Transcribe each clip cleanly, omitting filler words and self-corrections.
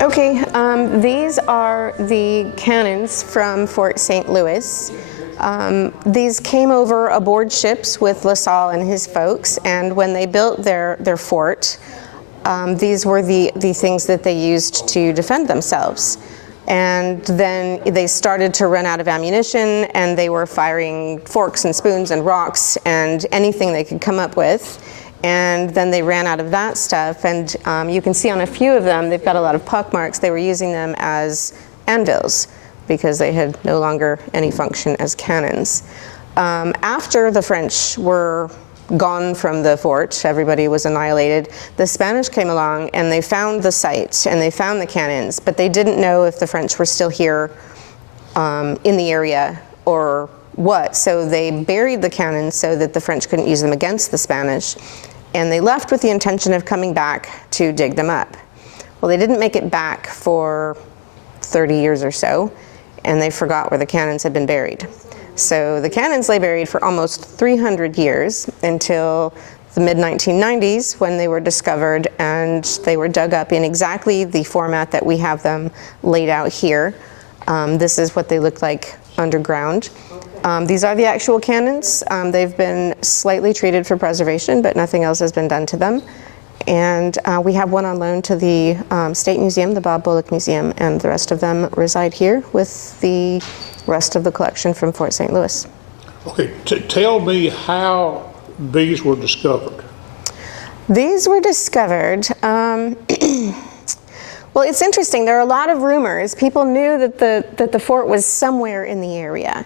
Okay, these are the cannons from Fort St. Louis. These came over aboard ships with Salle and his folks, and when they built their fort, these were the things that they used to defend themselves. And then they started to run out of ammunition, and they were firing forks and spoons and rocks and anything they could come up with. And then they ran out of that stuff, and you can see on a few of them, they've got a lot of pock marks. They were using them as anvils because they had no longer any function as cannons. After the French were gone from the fort, everybody was annihilated, the Spanish came along and they found the site and they found the cannons, but they didn't know if the French were still here in the area or what. So they buried the cannons so that the French couldn't use them against the Spanish, and they left with the intention of coming back to dig them up. Well, they didn't make it back for 30 years or so, and they forgot where the cannons had been buried. So the cannons lay buried for almost 300 years until the mid-1990s when they were discovered, and they were dug up in exactly the format that we have them laid out here. This is what they look like underground. These are the actual cannons. They've been slightly treated for preservation, but nothing else has been done to them. And we have one on loan to the State Museum, the Bob Bullock Museum, and the rest of them reside here with the rest of the collection from Fort St. Louis. Okay, tell me how these were discovered. These were discovered, well, it's interesting. There are a lot of rumors. People knew that the fort was somewhere in the area,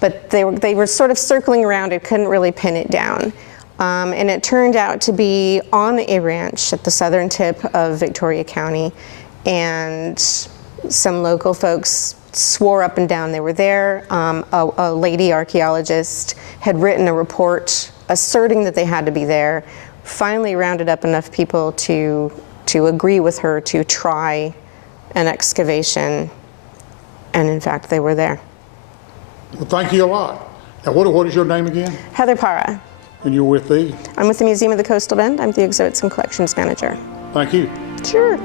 but they were sort of circling around it, couldn't really pin it down. And it turned out to be on a ranch at the southern tip of Victoria County, and some local folks swore up and down they were there. A lady archaeologist had written a report asserting that they had to be there, finally rounded up enough people to agree with her to try an excavation, and in fact they were there. Well, thank you a lot. Now, what is your name again? Heather Parra. And you're with the? I'm with the Museum of the Coastal Bend. I'm the Exhibits and Collections Manager. Thank you. Sure.